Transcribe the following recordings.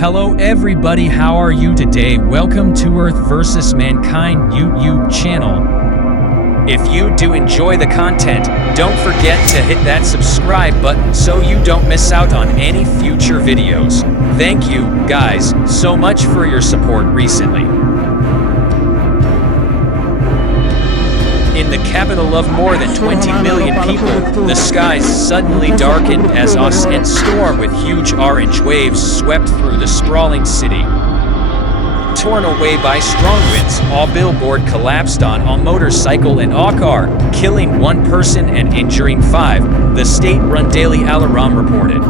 Hello everybody, how are you today? Welcome to Earth vs. Mankind YouTube channel. If you do enjoy the content, don't forget to hit that subscribe button so you don't miss out on any future videos. Thank you, guys, so much for your support recently. In the capital of more than 20 million people, the skies suddenly darkened as a sandstorm with huge orange waves swept through the sprawling city. Torn away by strong winds, a billboard collapsed on a motorcycle and a car, killing one person and injuring five, the state-run daily Al-Ahram reported.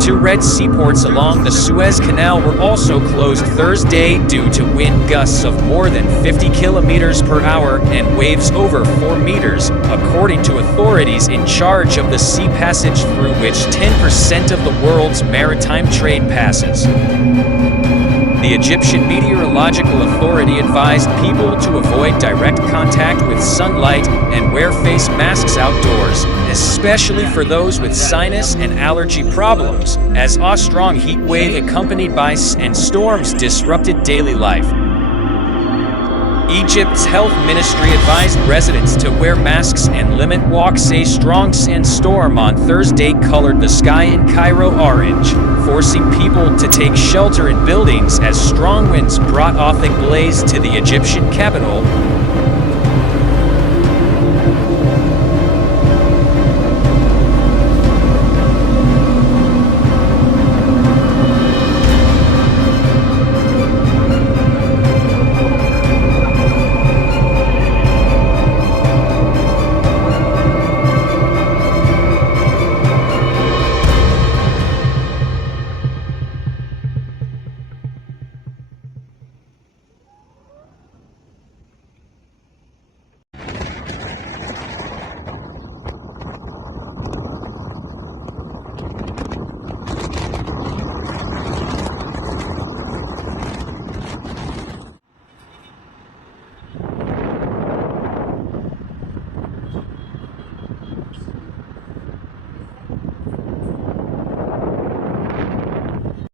Two red seaports along the Suez Canal were also closed Thursday due to wind gusts of more than 50 kilometers per hour and waves over 4 meters, according to authorities in charge of the sea passage through which 10% of the world's maritime trade passes. The Egyptian Meteorological Authority advised people to avoid direct contact with sunlight and wear face masks outdoors, especially for those with sinus and allergy problems, as a strong heat wave accompanied by sandstorms disrupted daily life. Egypt's health ministry advised residents to wear masks and limit walks. A strong sandstorm on Thursday colored the sky in Cairo orange, forcing people to take shelter in buildings as strong winds brought a thick blaze to the Egyptian capital,